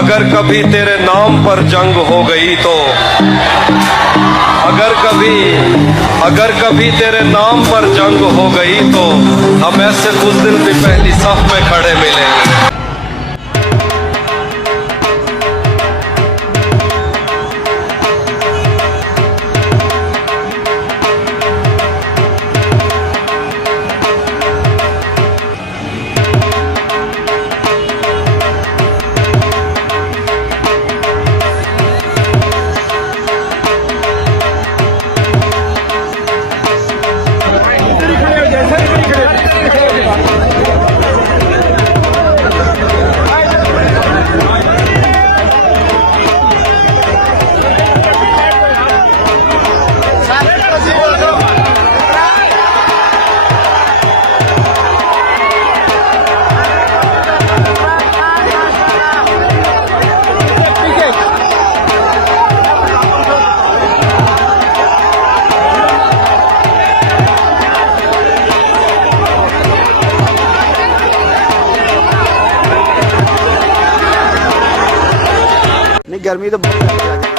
अगर कभी तेरे नाम पर जंग हो गई तो अगर कभी तेरे नाम पर जंग हो गई तो हम ऐसे बुज़दिल भी पहली सफ में खड़े मिलेंगे। नहीं गर्मी तो बहुत ज़्यादा लग रही है।